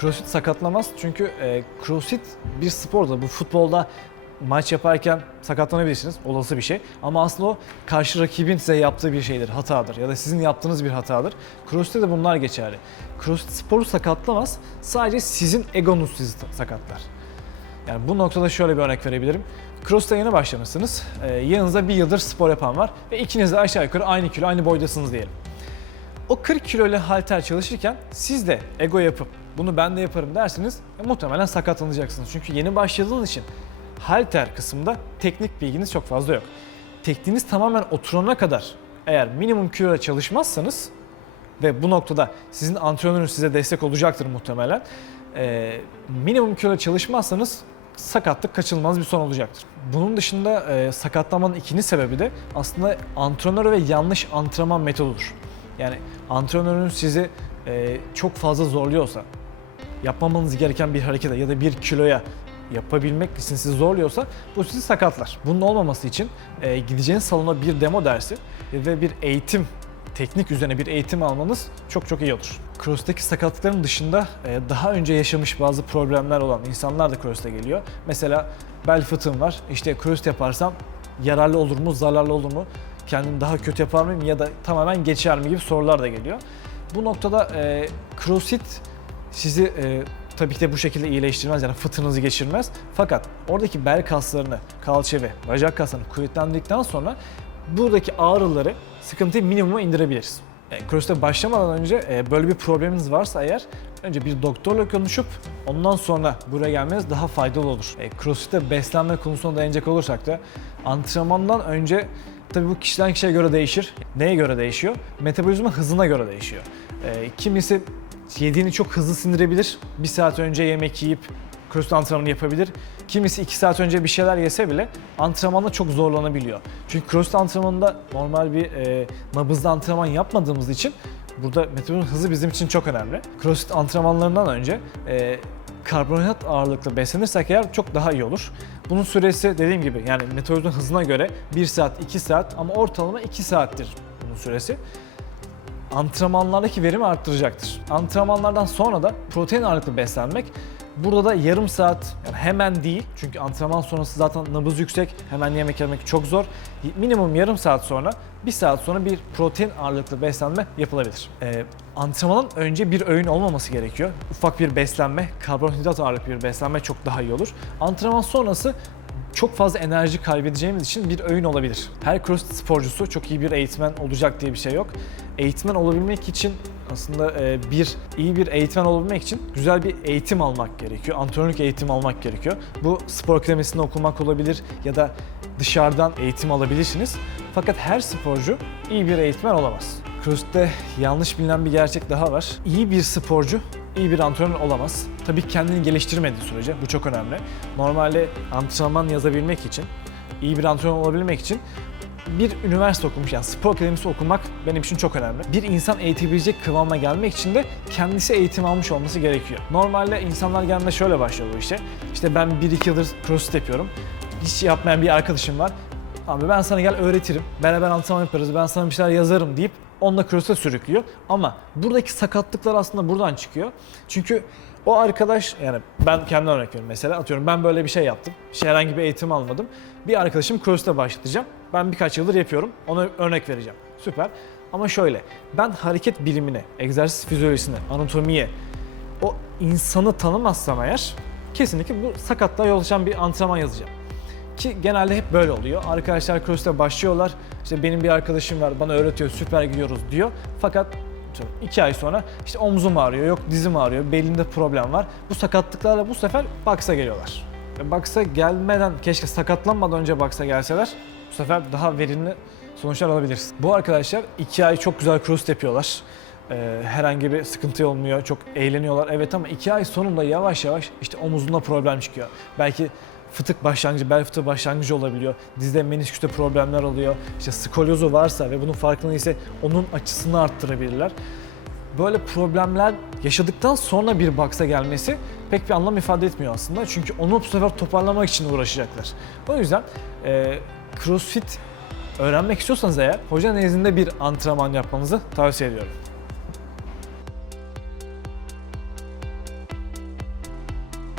CrossFit sakatlamaz çünkü CrossFit bir sporda, bu futbolda maç yaparken sakatlanabilirsiniz, olası bir şey. Ama aslında o karşı rakibin size yaptığı bir şeydir, hatadır ya da sizin yaptığınız bir hatadır. CrossFit'te de bunlar geçerli. CrossFit sporu sakatlamaz, sadece sizin egonuz sizi sakatlar. Yani bu noktada şöyle bir örnek verebilirim. CrossFit'e yeni başlamışsınız, yanınızda bir yıldır spor yapan var ve ikiniz de aşağı yukarı aynı kilo, aynı boydasınız diyelim. O 40 kilo ile halter çalışırken siz de ego yapıp bunu ben de yaparım derseniz muhtemelen sakatlanacaksınız. Çünkü yeni başladığınız için halter kısmında teknik bilginiz çok fazla yok. Tekniğiniz tamamen oturana kadar eğer minimum kiloyla çalışmazsanız ve bu noktada sizin antrenörünüz size destek olacaktır muhtemelen. Minimum kiloyla çalışmazsanız sakatlık kaçınılmaz bir son olacaktır. Bunun dışında sakatlanmanın ikinci sebebi de aslında antrenör ve yanlış antrenman metodudur. Yani antrenörünüz sizi çok fazla zorluyorsa, yapmamanız gereken bir harekete ya da bir kiloya yapabilmek için sizi zorluyorsa bu sizi sakatlar. Bunun olmaması için gideceğiniz salona bir demo dersi ve bir eğitim, teknik üzerine bir eğitim almanız çok iyi olur. CrossFit'teki sakatlıkların dışında daha önce yaşamış bazı problemler olan insanlar da CrossFit'e geliyor. Mesela bel fıtığım var, işte CrossFit yaparsam yararlı olur mu, zararlı olur mu? Kendimi daha kötü yapar mıyım ya da tamamen geçer mi gibi sorular da geliyor. Bu noktada CrossFit sizi tabii ki de bu şekilde iyileştirmez, yani fıtığınızı geçirmez. Fakat oradaki bel kaslarını, kalça ve bacak kaslarını kuvvetlendirdikten sonra buradaki ağrıları, sıkıntıyı minimuma indirebiliriz. CrossFit'e başlamadan önce böyle bir probleminiz varsa eğer önce bir doktorla konuşup ondan sonra buraya gelmeniz daha faydalı olur. CrossFit'te beslenme konusuna değinecek olursak da antrenmandan önce tabii bu kişiden kişiye göre değişir. Neye göre değişiyor? Metabolizma hızına göre değişiyor. Kimisi yediğini çok hızlı sindirebilir. 1 saat önce yemek yiyip CrossFit antrenmanı yapabilir. Kimisi 2 saat önce bir şeyler yese bile antrenmanda çok zorlanabiliyor. Çünkü CrossFit antrenmanında normal bir nabızlı antrenman yapmadığımız için burada metabolizma hızı bizim için çok önemli. CrossFit antrenmanlarından önce karbonhidrat ağırlıklı beslenirsek eğer çok daha iyi olur. Bunun süresi dediğim gibi yani metabolizma hızına göre 1 saat, 2 saat ama ortalama 2 saattir bunun süresi. Antrenmanlardaki verimi arttıracaktır. Antrenmanlardan sonra da protein ağırlıklı beslenmek. Burada da yarım saat, yani hemen değil çünkü antrenman sonrası zaten nabız yüksek, hemen yemek yemek çok zor. Minimum yarım saat sonra, 1 saat sonra bir protein ağırlıklı beslenme yapılabilir. Antrenmanın önce bir öğün olmaması gerekiyor. Ufak bir beslenme, karbonhidrat ağırlıklı bir beslenme çok daha iyi olur. Antrenman sonrası çok fazla enerji kaybedeceğimiz için bir öğün olabilir. Her CrossFit sporcusu çok iyi bir eğitmen olacak diye bir şey yok. Eğitmen olabilmek için aslında iyi bir eğitmen olabilmek için güzel bir eğitim almak gerekiyor. Antrenörlük eğitimi almak gerekiyor. Bu spor akademisinde okumak olabilir ya da dışarıdan eğitim alabilirsiniz. Fakat her sporcu iyi bir eğitmen olamaz. CrossFit'te yanlış bilinen bir gerçek daha var. İyi bir sporcu iyi bir antrenör olamaz. Tabii kendini geliştirmediği sürece bu çok önemli. Normalde antrenman yazabilmek için, iyi bir antrenör olabilmek için bir üniversite okumuş, yani spor akademisi okumak benim için çok önemli. Bir insan eğitebilecek kıvama gelmek için de kendisi eğitim almış olması gerekiyor. Normalde insanlar geldiğinde şöyle başlıyor bu işe. İşte ben 1-2 yıldır CrossFit yapıyorum. Hiç yapmayan bir arkadaşım var. Abi ben sana gel öğretirim. Beraber antrenman yaparız. Ben sana bir şeyler yazarım deyip onunla CrossFit'e sürüklüyor. Ama buradaki sakatlıklar aslında buradan çıkıyor. Çünkü o arkadaş, yani ben kendi örnek veriyorum mesela, atıyorum ben böyle bir şey yaptım. Herhangi bir eğitim almadım. Bir arkadaşım CrossFit'e başlatacağım. Ben birkaç yıldır yapıyorum. Ona örnek vereceğim. Süper. Ama şöyle, ben hareket bilimine, egzersiz fizyolojisine, anatomiye, o insanı tanımazsam eğer kesinlikle bu sakatlığa yol açan bir antrenman yazacağım. Ki genelde hep böyle oluyor. Arkadaşlar CrossFit'e başlıyorlar. İşte benim bir arkadaşım var, bana öğretiyor, süper gidiyoruz diyor. Fakat 2 ay sonra işte omzum ağrıyor, yok dizim ağrıyor, belimde problem var. Bu sakatlıklarla bu sefer box'a geliyorlar. Box'a gelmeden, keşke sakatlanmadan önce box'a gelseler, bu sefer daha verimli sonuçlar alabiliriz. Bu arkadaşlar 2 ay çok güzel CrossFit yapıyorlar. Herhangi bir sıkıntı olmuyor, çok eğleniyorlar. Evet, ama 2 ay sonunda yavaş yavaş işte omuzunda problem çıkıyor. Belki fıtık başlangıcı, bel fıtığı başlangıcı olabiliyor. Dizde, menisküste problemler oluyor. İşte skolyozu varsa ve bunun farkında ise onun açısını arttırabilirler. Böyle problemler yaşadıktan sonra bir box'a gelmesi pek bir anlam ifade etmiyor aslında. Çünkü onu bu sefer toparlamak için uğraşacaklar. O yüzden CrossFit öğrenmek istiyorsanız eğer hoca nezdinde bir antrenman yapmanızı tavsiye ediyorum.